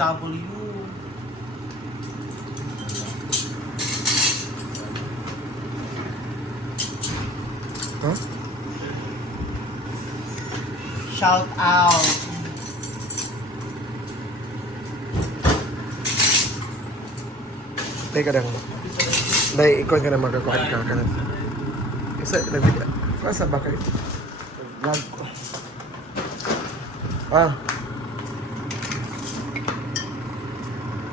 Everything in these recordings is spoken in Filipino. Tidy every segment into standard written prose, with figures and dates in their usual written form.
W. Huh? Shout out. Teka lang. Dahil ikon ka na magkakuhan ka na. Isa, nabigyan. Kasa ba kayo? Vlog ko. Ah.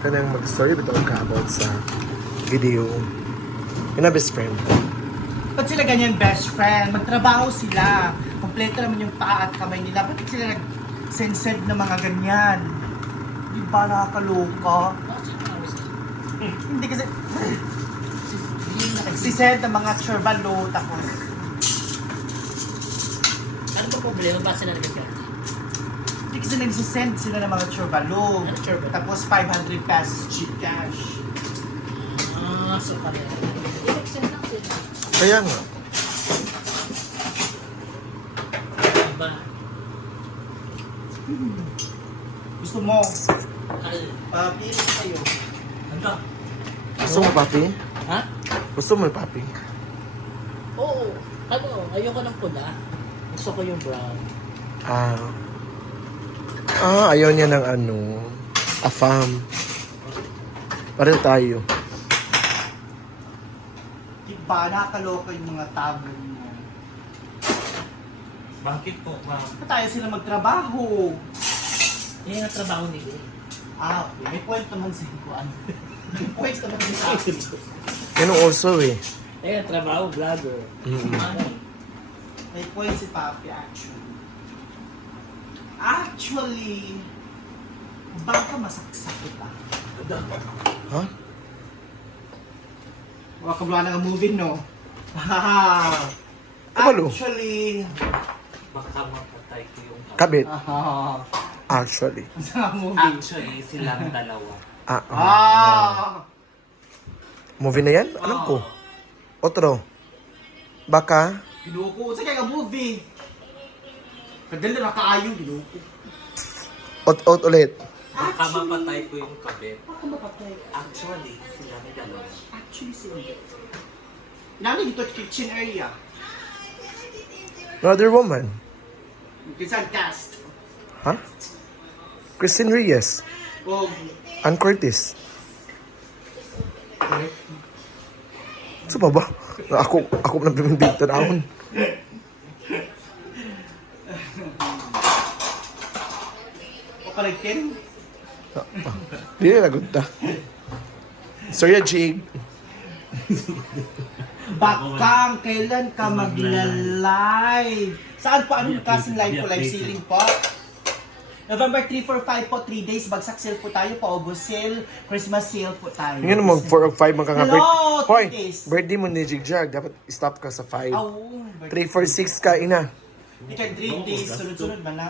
Kanang mag-story bitaw ka about sa video. Yun na best friend. Ba't sila ganyan best friend? Magtrabaho sila. Kompleto naman yung paa at kamay nila. Ba't sila nag-send na mga ganyan? Di ba nakakaloka? Hindi kasi... Nagsisend ng mga churvalo tapos... Ano ba problema? Ba sila nagkakaroon? Hindi kasi nagsisend sila ng mga churvalo. Ano churvalo? Tapos 500 pesos Gcash. So kami. Kaya nga. Ba? Gusto mo? Al. Pili kayo. Ano? Gusto mo papi? Ha? Gusto mo yung papi? Oo. Ano? Ayoko ng pula. Gusto ko yung brown. Ayaw niya ng ano, afam. Pareho tayo. Diba nakakaloka yung mga tabo niyo? Bakit po, ma'am? Ba't tayo sila magtrabaho? Yan ang trabaho nila. Okay. May point naman sa kuan. May point naman sa akin. Yan also eh. Yan ang trabaho, vlogger. May point si Papi actually. Actually, baka masaksak kita. Ha? Wala ka na ng movie, no? Kabalo. Actually, Baka mapatay ko yung... Kabit. ah, Actually. sa movie. Actually, silang dalawa. Movie na yan? Alam ko. Otro. Baka. Ginuko. Sa kaya ka movie. Kadali na kaayo, ginuko. Ot ulit. Baka mapatay ko yung kabit. Baka mapatay. Actually, silang dalawa. Actually, sila. Nani dito kitchen area. Another woman. Kisan cast. Ha? Christine Reyes. O, Ann Curtis. Sa pa ba? Na ako na pimindita na akon. o kaligtin. Di na nagunta. Sorry, Jig. Bakang, kailan ka magla-live? Saan po? Anong kasing live po? Live ceiling po? November 3, 4, 5 po, 3 days. Bagsak sale po tayo, paubos sale, Christmas sale po tayo. Ngayon mo, 4 or 5 mga Hello, Hoy, 3 days. birthday mo ni Jigjag. Dapat stop ka sa 5. Oh, 3, 4, 6 ka, ina. Di ka 3 days, sunod-sunod man na.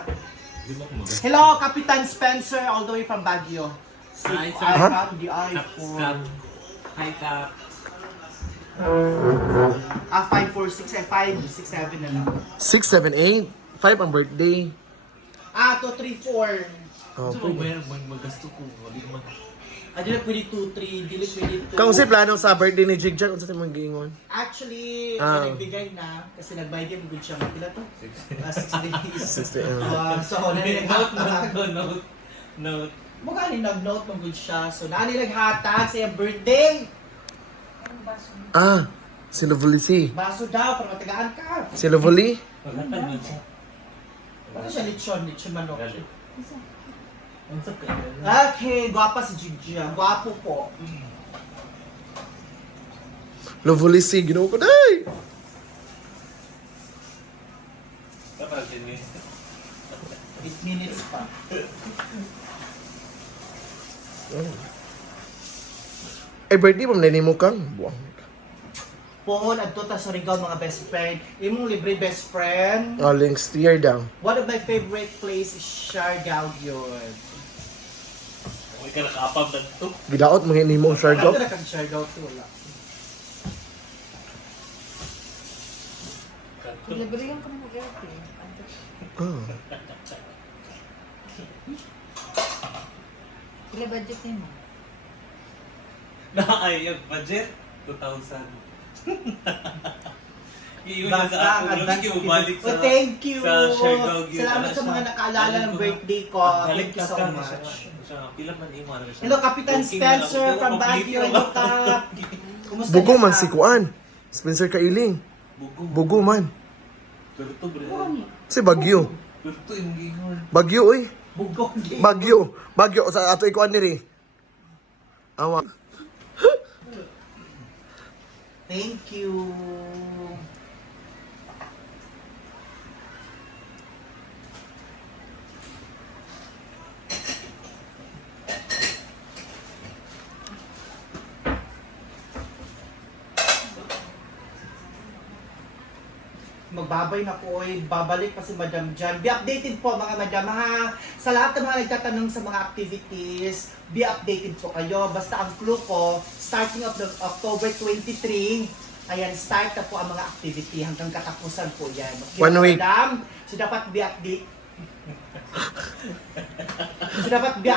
Hello, Kapitan Spencer, all the way from Baguio. Hi, sir. I Ha? have the Kap, iPhone. hi, Kap. 5, 4, 6, 5, 6, 7 na lang. 6, 7, 8. 5 ang birthday. 2, 3, 4. Oh, Ito mo, magasto ko. Hindi naman. Di na pwede 2, 3, di na pwede 2. Kung si plano sa birthday ni Jigjag, kung sa timang giingon. Actually, nagbigay na kasi nagbayad yung good siya. Pila to? 6 days. 60, So, nag-note na. Note. Note. Mukha ni nag-note ng good siya. So, nani naghatag sa iyang birthday. Si Lovely si. Baso daw, para matagaan ka. Si Lovely? Pagkatan mo siya. Ano siya? Lechon manok. Gali. Ang sakit. Okay, gwapa si Gigi. Gwapo po. Lovely si. Ginawa ko na eh. Kapag yun eh. 8 minutes pa. Ay, birthday mo, nani mo kang. Buwang. Pohon at tuta sa Rigao mga best friend. Imong libre best friend. Links year down. One of my favorite place is Siargao yun. Huwag ka nakapag na ito. Gidaot, mga mo ang Siargao. Ano na kang Siargao to? Wala. Libre yung pamugerte. Sige, budget mo. Nakakayag budget. 2,000. Iyon na Basta sa ang ako. advance Lagi bumalik gift. Oh, thank you. Sa Siargao Gyud. Salamat sa mga nakaalala ng birthday ko. Thank you so much. Pila man imo na siya. Hello, Kapitan Okay na, Spencer okay, from complete Baguio. na Hello, ba? Kap. Kumusta Bugo niya, man Kap? si Kuan. Spencer Kailing. Bugo. Bugo man. Pero to bre. Si Bagyo. Pero to ingingon. Bagyo oy. Bugong di. Bagyo. Bagyo sa ato ikuan diri. Awa. Thank you. Magbabay na po oy, babalik pa si Madam Jan. Be updated po mga Madam ha. Sa lahat ng mga nagtatanong sa mga activities, be updated po kayo. Basta ang clue ko, starting of the October 23, ayan, start na po ang mga activity hanggang katapusan po yan. Okay, 1 week. Madam, so dapat be update. So dapat be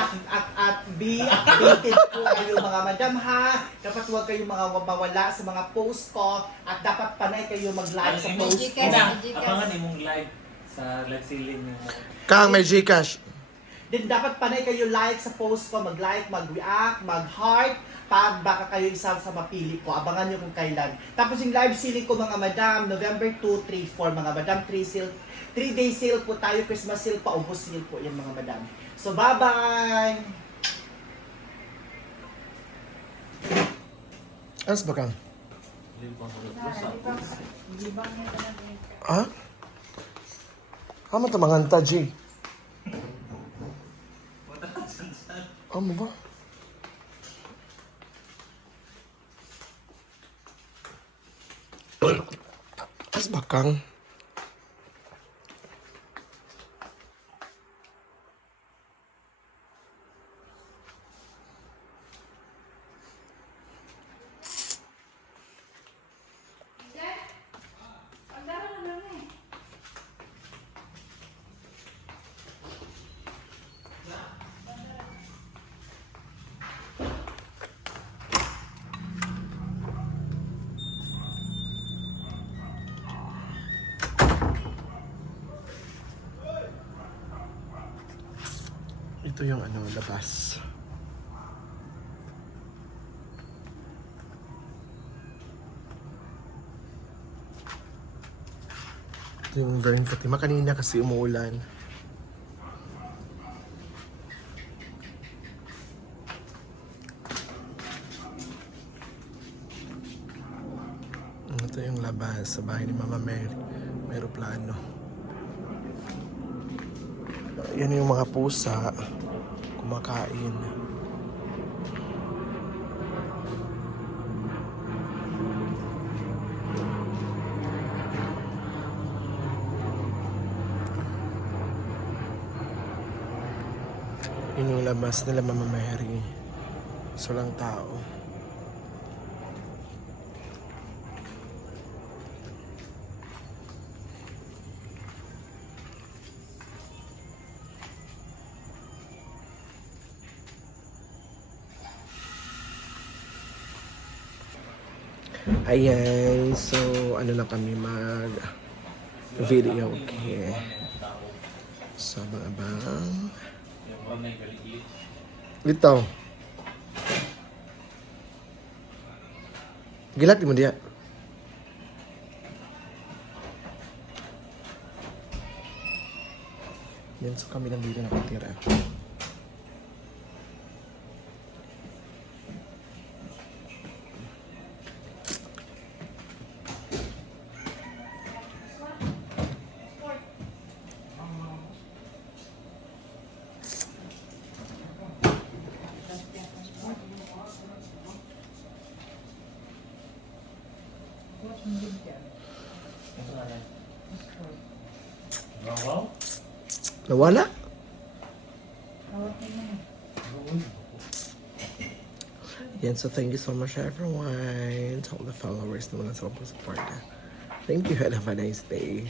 updated po kayo mga Madam ha. Dapat huwag kayong mga mawala sa mga post ko at dapat panay kayo mag-like sa post ko. Abangan imong live sa live ceiling mo. Kang may Gcash. Then dapat panay kayo like sa post ko, mag-like, mag-react, mag-heart, pag baka kayo isa sa mapili ko. Abangan nyo kung kailan. Tapos yung live selling ko mga Madam, November 2, 3, 4 mga Madam, 3-day sale po tayo, Christmas sale pa, ubos sale po yan mga Madam. So bye-bye! As ba kang? Hindi ba nga talaga? Ha? Hama tamanganta, G. Amo ba? As ba kang? Ito yung ano, labas. Ito yung Vern Fatima. Kanina kasi umuulan. Ito yung labas sa bahay ni Mama Mary. May aeroplano. Yan yung mga pusa kumakain. Yun yung labas nila Mama Mary. So lang tao. Ayan, so ano na kami mag video, okay. So abang Ito. Gilat mo dia. Yan, so kami lang dito nakatira. Wow. Nawala? Yan, so thank you so much everyone. To all the followers na wala sa support. Thank you and have a nice day.